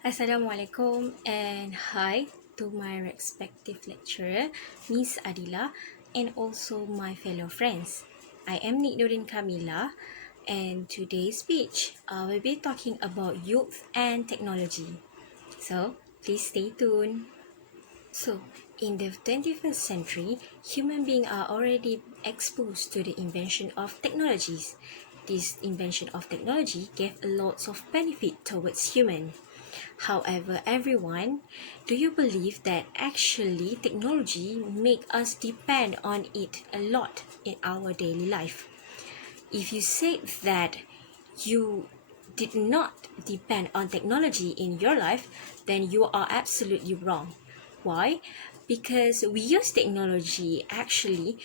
Assalamualaikum and hi to my respective lecturer, Miss Adila, and also my fellow friends. I am Nurin KAMILAH, and today's speech I will be talking about youth and technology. So please stay tuned. So, in the 21st century, human beings are already exposed to the invention of technologies. This invention of technology gave a lot of benefit towards human. However, everyone, do you believe that actually technology make us depend on it a lot in our daily life? If you say that you did not depend on technology in your life, then you are absolutely wrong. Why? Because we use technology actually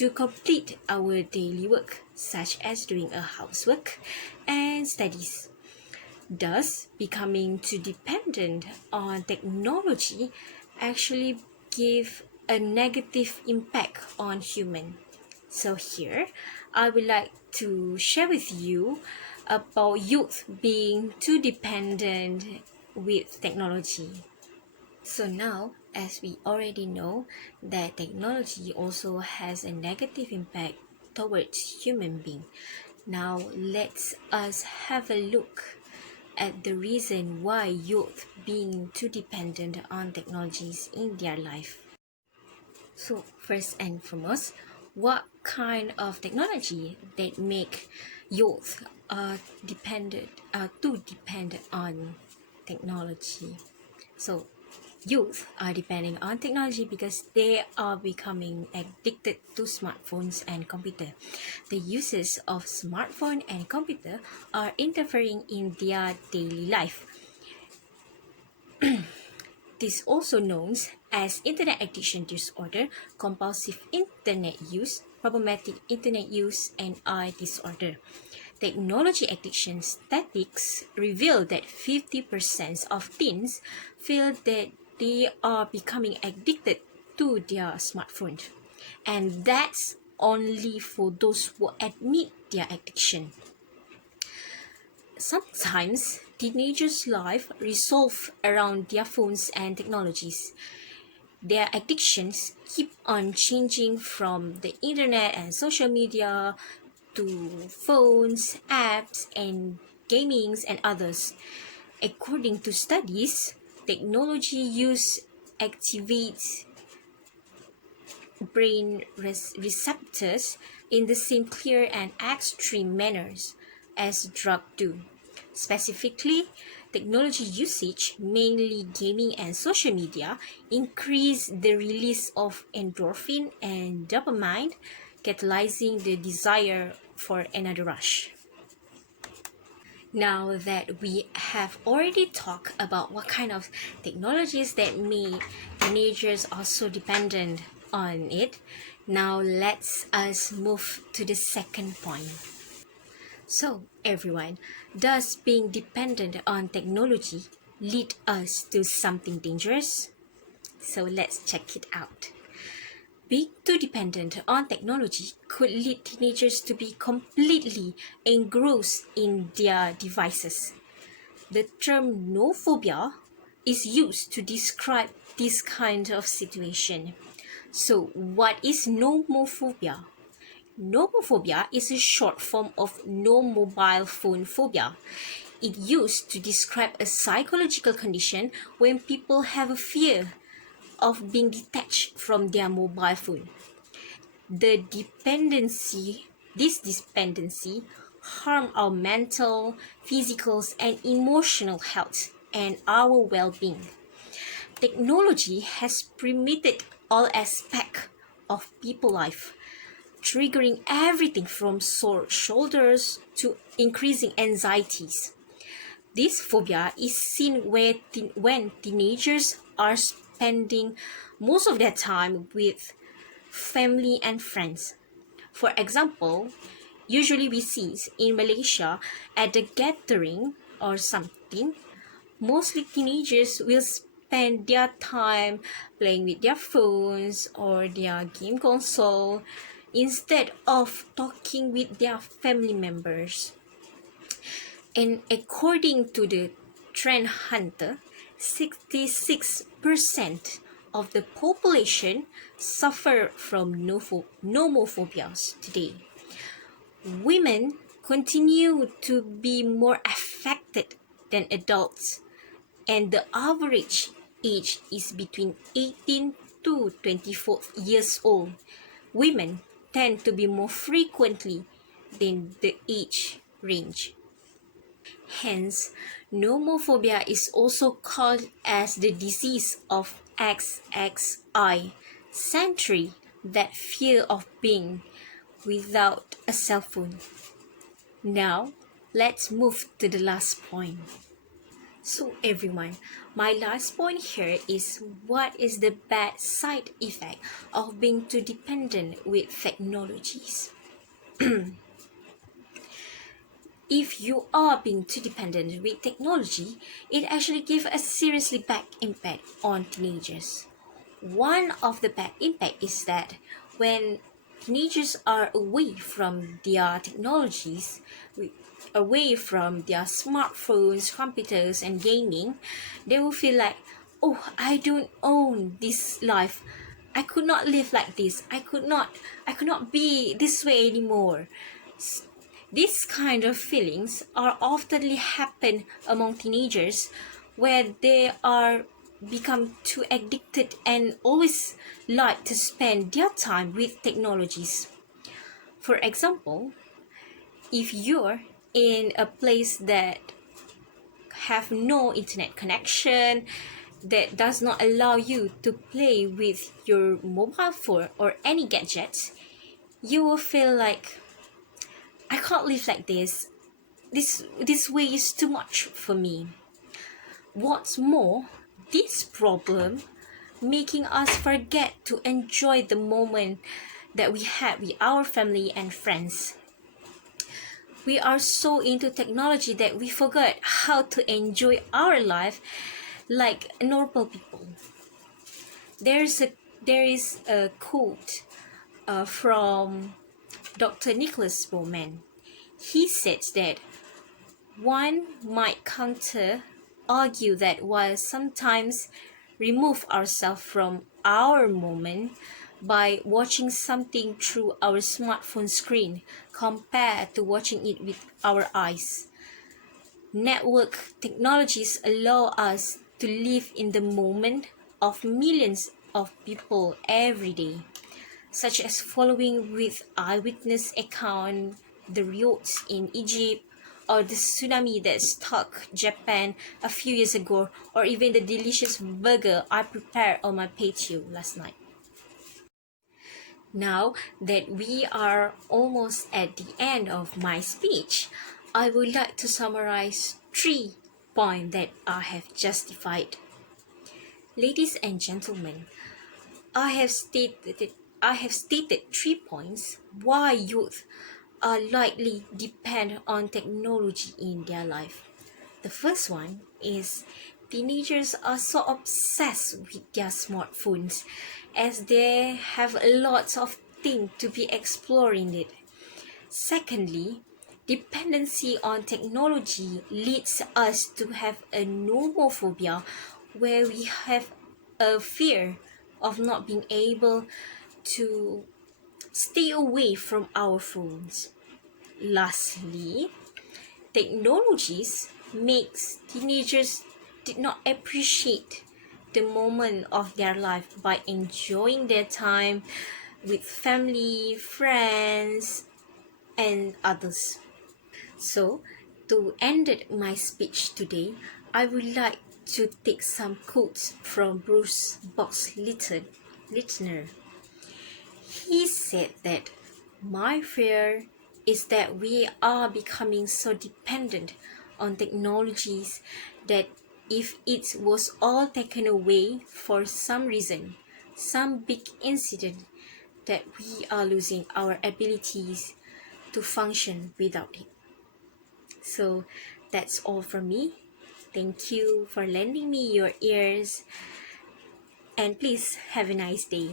to complete our daily work, such as doing a housework and studies. Thus, becoming too dependent on technology actually give a negative impact on human. So here, I would like to share with you about youth being too dependent with technology. So now, as we already know, that technology also has a negative impact towards human being. Now, let's us have a look at the reason why youth being too dependent on technologies in their life. So first and foremost, what kind of technology that make youth too dependent on technology? So youth are depending on technology because they are becoming addicted to smartphones and computer. The uses of smartphone and computer are interfering in their daily life. This is also known as internet addiction disorder, compulsive internet use, problematic internet use, and eye disorder. Technology addiction statistics reveal that 50% of teens feel that they are becoming addicted to their smartphone. And that's only for those who admit their addiction. Sometimes teenagers' life revolve around their phones and technologies. Their addictions keep on changing from the internet and social media to phones, apps, and gamings and others. According to studies, technology use activates brain receptors in the same clear and extreme manners as drug do. Specifically, technology usage, mainly gaming and social media, increase the release of endorphin and dopamine, catalyzing the desire for another rush. Now that we have already talked about what kind of technologies that make teenagers also dependent on it, now let's us move to the second point. So everyone, does being dependent on technology lead us to something dangerous? So let's check it out. Being too dependent on technology could lead teenagers to be completely engrossed in their devices. The term nophobia is used to describe this kind of situation. So, what is nomophobia? Nomophobia is a short form of no mobile phone phobia. It used to describe a psychological condition when people have a fear of being detached from their mobile phone. This dependency harm our mental, physical, and emotional health and our well-being. Technology has permeated all aspects of people's life, triggering everything from sore shoulders to increasing anxieties. This phobia is seen when teenagers are spending most of their time with family and friends. For example, usually we see in Malaysia at a gathering or something, mostly teenagers will spend their time playing with their phones or their game console instead of talking with their family members. And according to the trend hunter, 66% of the population suffer from nomophobias today. Women continue to be more affected than adults, and the average age is between 18 to 24 years old. Women tend to be more frequently than the age range. Hence, nomophobia is also called as the disease of XXI century, that fear of being without a cell phone. Now, let's move to the last point. So everyone, my last point here is, what is the bad side effect of being too dependent with technologies? If you are being too dependent with technology, it actually gives a seriously bad impact on teenagers. One of the bad impact is that when teenagers are away from their technologies, away from their smartphones, computers, and gaming, they will feel like, oh, I don't own this life. I could not live like this. I could not be this way anymore. These kind of feelings are often happen among teenagers, where they are become too addicted and always like to spend their time with technologies. For example, if you're in a place that have no internet connection, that does not allow you to play with your mobile phone or any gadgets, you will feel like, I can't live like this. This way is too much for me. What's more, this problem making us forget to enjoy the moment that we had with our family and friends. We are so into technology that we forgot how to enjoy our life like normal people. There is a quote from Dr. Nicholas Bowman. He says that one might argue that while sometimes remove ourselves from our moment by watching something through our smartphone screen compared to watching it with our eyes, network technologies allow us to live in the moment of millions of people every day, such as following with eyewitness account the riots in Egypt, or the tsunami that struck Japan a few years ago, or even the delicious burger I prepared on my patio last night. Now that we are almost at the end of my speech, I would like to summarize 3 points that I have justified. Ladies and gentlemen, I have stated 3 points why youth are likely depend on technology in their life. The first one is, teenagers are so obsessed with their smartphones, as they have a lot of things to be exploring it. Secondly, dependency on technology leads us to have a nomophobia, where we have a fear of not being able to stay away from our phones. Lastly, technologies makes teenagers did not appreciate the moment of their life by enjoying their time with family, friends, and others. So, to end my speech today, I would like to take some quotes from Bruce Littner. He said that, my fear is that we are becoming so dependent on technologies that if it was all taken away for some reason, some big incident, that we are losing our abilities to function without it. So that's all from me. Thank you for lending me your ears, and please have a nice day.